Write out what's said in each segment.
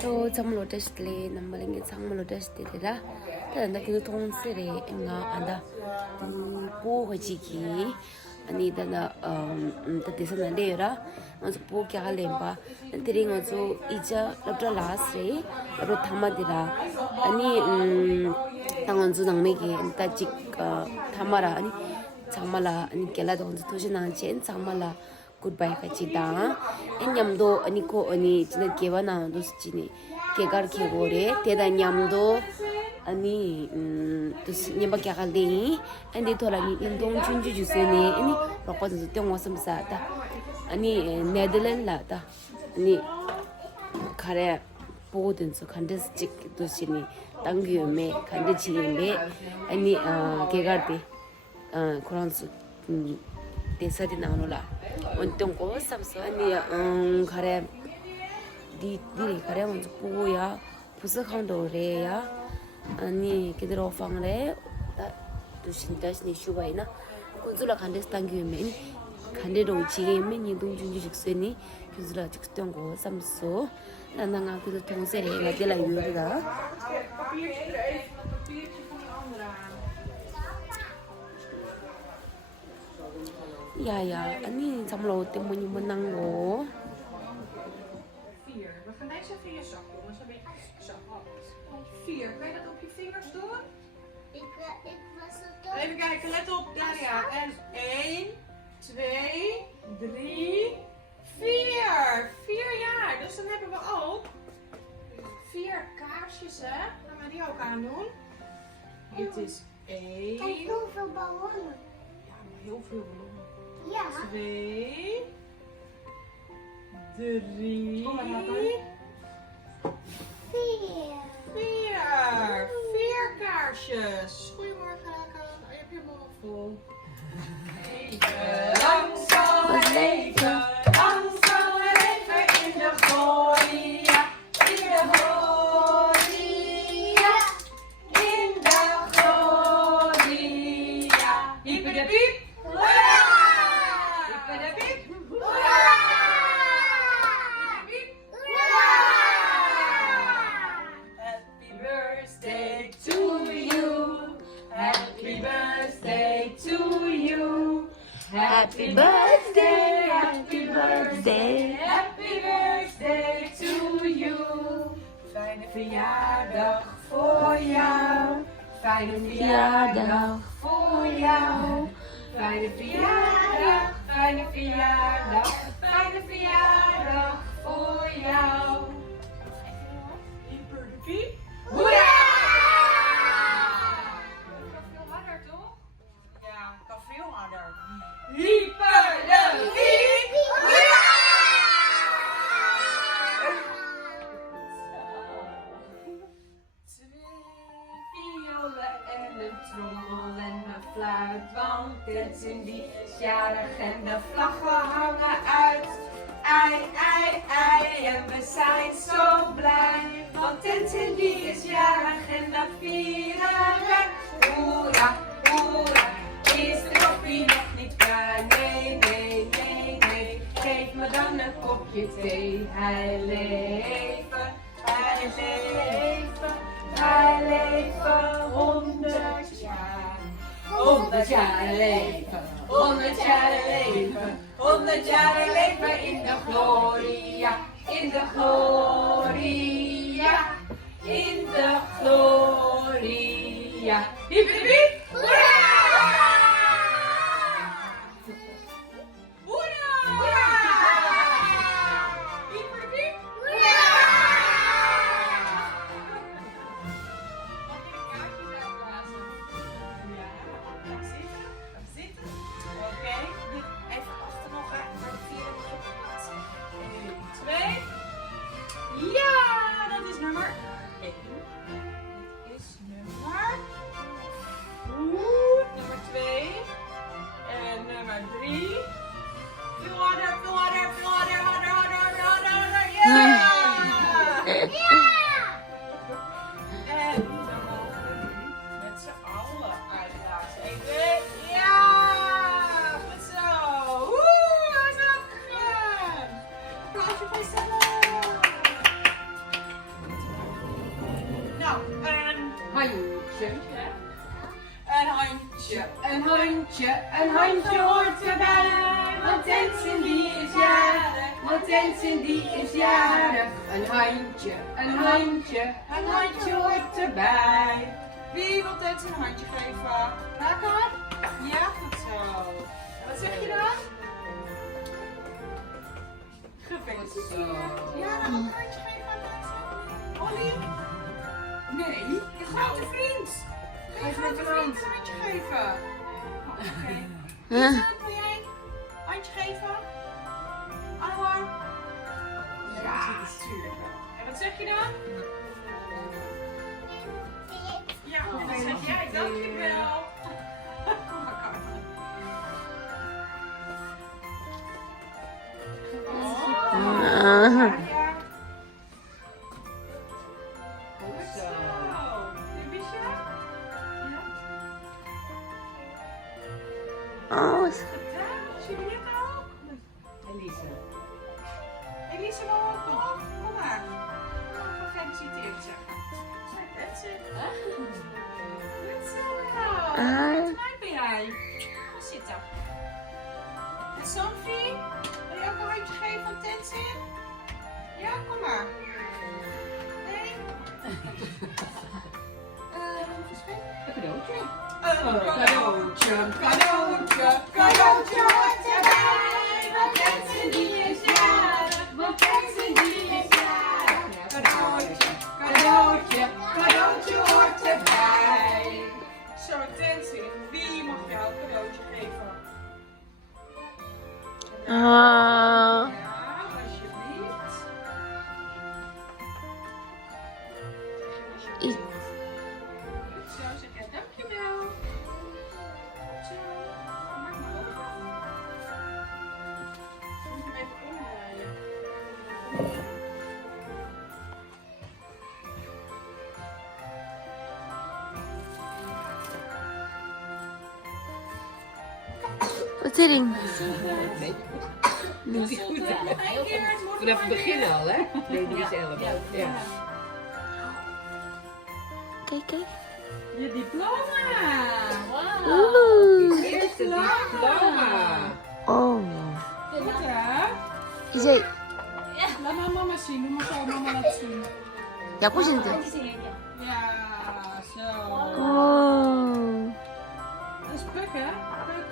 또 잠을 testle 남발인 게 잠을 testlera 다른다 그 통세레 nga anda po hojiki ani dana tatesana lera onso po kya lemba tering onso ija labra last re ro thamadira ani tangonzu nangmege enta jik thamara ani 장말라 아니 겔라도 혼자 도시나 젠 장말라 굿바이 같이 다 냠도 아니고 아니 진짜 개바나 도스지니 개가르 개고래 대다 냠도 아니 또 냠바게 할리 아니 돌아니 인동 준주 주세니 아니 로코도 땡 왔음사다 아니 네덜란드다 아니 가래 보고든서 간데스 찍 도시니 당규메 간데지메 아니 개가르비 그런 대사리 나오노라 온통 거 삼서 아니 가래 디디 가래 먼저 보고야 부석한도래야 아니 그대로 방래 또 신다시니 슈바이나 군줄라 간데스 당기면 간데로 지게면 이동 준지 직선이 군줄라 직선 거 삼서 나나가 그 동세래 가들라 유리가 Ja, en 잠을 어때 뭐니 뭐난고. 4. We gaan deze even in je zak doen. Dus dan ben je zo. 4. Kan je dat op je vingers doen? Ik was het ook. Even kijken, let op, Daria. En 1, 2, 3, 4. 4 jaar. Dus dan hebben we ook 4 kaarsjes, hè? Gaan we die ook aandoen? Dit is 1. Kijk hoeveel ballonnen. Ja, maar heel veel ballonnen. Ja. 2, 3, 4 kaarsjes. Goedemorgen, Raka. Je hebt je mond vol. Lang zal het leven, lang zal het leven in de gloria, in de gloria, in de gloria. Hyper de piep. Happy birthday, happy birthday, happy birthday to you. Fijne verjaardag voor jou. Fijne verjaardag voor jou. Fijne verjaardag, fijne verjaardag, fijne verjaardag voor jou. Hyper de piep. Hoera! Dat kan veel harder, toch? Ja, kan veel harder. Hyper de piep! Hoera! Twee violen en een trommel en een fluit, want het is die jarig en de vlaggen hangen uit. Ai, ai, ai, en we zijn zo blij, want Ten-Ija is jarig en dat vieren we. Hoera, hoera, is de koffie nog niet klaar? Nee, nee, nee, nee, geef me dan een kopje thee. Hij leven, hij leven, hij leven 100 jaar. 100 jaar leven, 100 jaar leven, 100 jaar leven in de gloria, in de gloria, in de gloria. Hiep, hiep, hiep, hoera! Hoera! Hoera! Hiep, hiep, hiep, hoera! Mag je de kaartjes uitblazen? Ja, gaan zitten, gaan zitten. Oké, even achter nog naar de vierde plaats. applausje voor Stella. Nou, een handje. Een handje, een handje, een handje hoort erbij. Want Tensin die is jarig, want Tensin die is jarig. Een handje, een handje, een handje hoort erbij. Wie wil Tensin een handje geven? Raak haar? Ja, goed zo. En wat zeg je dan? Gefeliciteerd. Ja, een handje geven aan Tensin. Ollie? Nee, je grote vriend. Geef me een handje geven. Oh, oké. Lisa, wil jij een handje geven? Anwar? Ja, natuurlijk wel. En wat zeg je dan? Ja, en dan zeg jij dankjewel. Kom maar, Carmen. Oh, ja. Goed zo. Wist je? Oh, Gedaan? Juliette ook? Elise. Elise wil ook nog? Kom maar. Gefeliciteerd zeggen. That's it. Goed zo. Hoe klein ben jij? Ga zitten. En Sophie? Wil je ook een handje geven aan Tensin? Ja, kom maar. Nee? Een cadeautje. Een cadeautje, cadeautje, cadeautje hoort erbij. Want Tensin die is jarig, want Tensin die is jarig. Cadeautje, cadeautje, cadeautje hoort erbij. Zo, Tensin, wie mag jou een cadeautje geven? Ja, alsjeblieft. Ik- Goed zo, zeg jij dankjewel. Goed zo. Maak maar open. Ik moet hem even omdraaien. Wat is er? Nog één keer, het moet We even beginnen al, hè? Nee, die is 11. Ja. Kijk, kijk. Je diploma. Oeh. Eerste diploma. Oh. Goed hè? 이제 Laat maar mama zien. Doe maar zo, mama laat zien. 야구신데. Ja, zo. 오. Dat is Puk hè? Puk.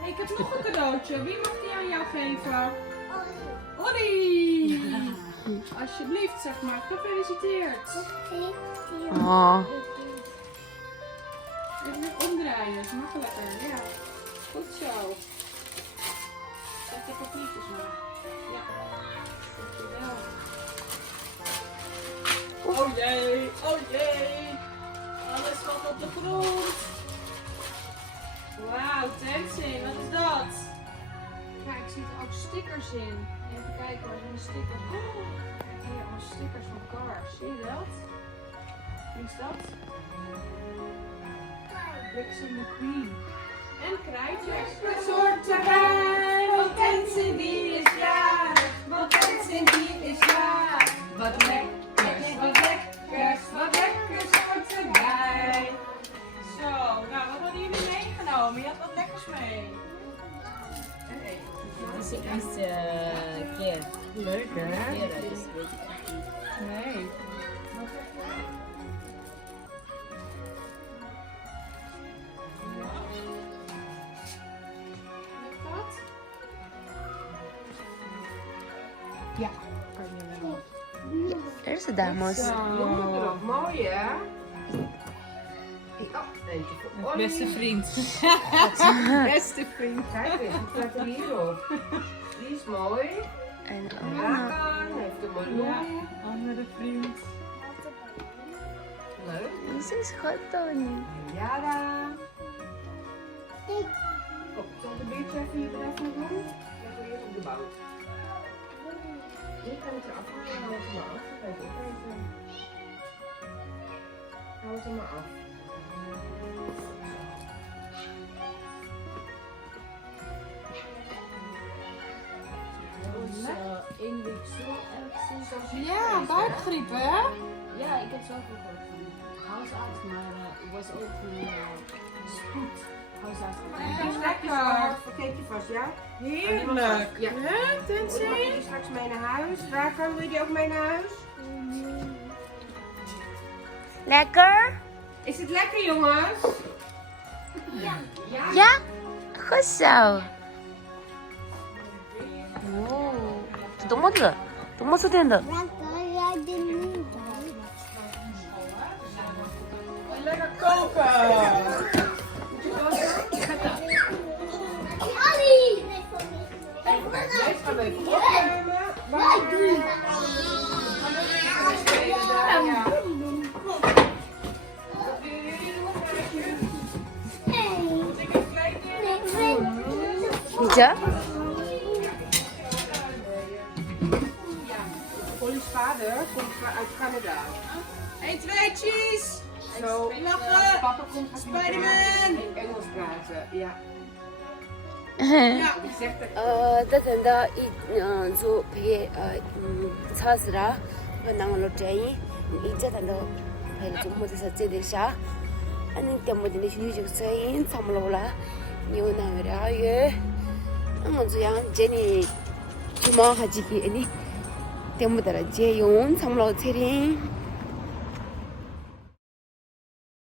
Hey, ik heb nog een cadeautje. Wie mag die aan jou geven? Ollie. Alsjeblieft, zeg maar. Gefeliciteerd. 어. Even weer omdraaien. Dat is makkelijker. Ja. Goed zo. Zet de papiertjes maar. Ja. Dankjewel. Oh jee. Oh jee. Alles valt op de grond. Wauw, Tensin. Wat is dat? Kijk, ik zie er ook stickers in. Even kijken, waar zijn de stickers? Oh, kijk hier, allemaal stickers van cars. Zie je dat? Wie is dat? Bliksem McQueen. En krijtjes. Het hoort erbij, want Tensin die is jarig. Want Tensin die is jarig. Wat lekkers, wat lekkers, wat lekkers hoort erbij. Zo, nou wat hadden jullie meegenomen? Je had wat lekkers mee. Hey. Dit is de eerste keer. Leuk hè? Ja, dat is weet ik echt niet. Nee. Wat heb jij? Lukt dat? Ja. Kan je wel. Daar is de dames. Bloemen erop, mooi hè? Oh, eentje voor Ollie. Beste vriend. Beste vriend. Kijk eens, wat staat er hierop? Die is mooi. En Rakan heeft een meloen. Andere vriend. Leuk. Ze is schatton. Yara. Kom, zal ik een beetje even hier even doen? Leg we eerst op de bank. Nu kan ik ze afhalen, hou ze maar af. Kijk, even. Hou ze maar af. 1 week zo erg sinds. Ja, buikgriep hè? Ja, ik heb zoveel gehoord van huisarts, maar ik was ook spoed huisarts. Ja, lekker. Vergeet je vast, ja? Heerlijk. Ja. Hè, Dan Tenzin? mag je straks mee naar huis. Waar kan wil je ook mee naar huis? Lekker? Is het lekker, jongens? Ja? Goed zo. Oeh. 너무 좋den데. Lekker koken. Deze gaan we even opruimen. 진짜? Polly's vader komt uit Canada. 1, 2, cheese. Zo, Lachen. papa komt uit Spider-Man. Engels praten, ja. Ja. Die zegt dat 따뜻한다 이저 배에 차스라 반항으로 자이 이자단다 배를 좀 못해서 제대샤 아니 때문에 휴직 사인 삼로라 니오나라예 아무튼 제니 주마 하지기 아니 때문에 제용 삼로 체린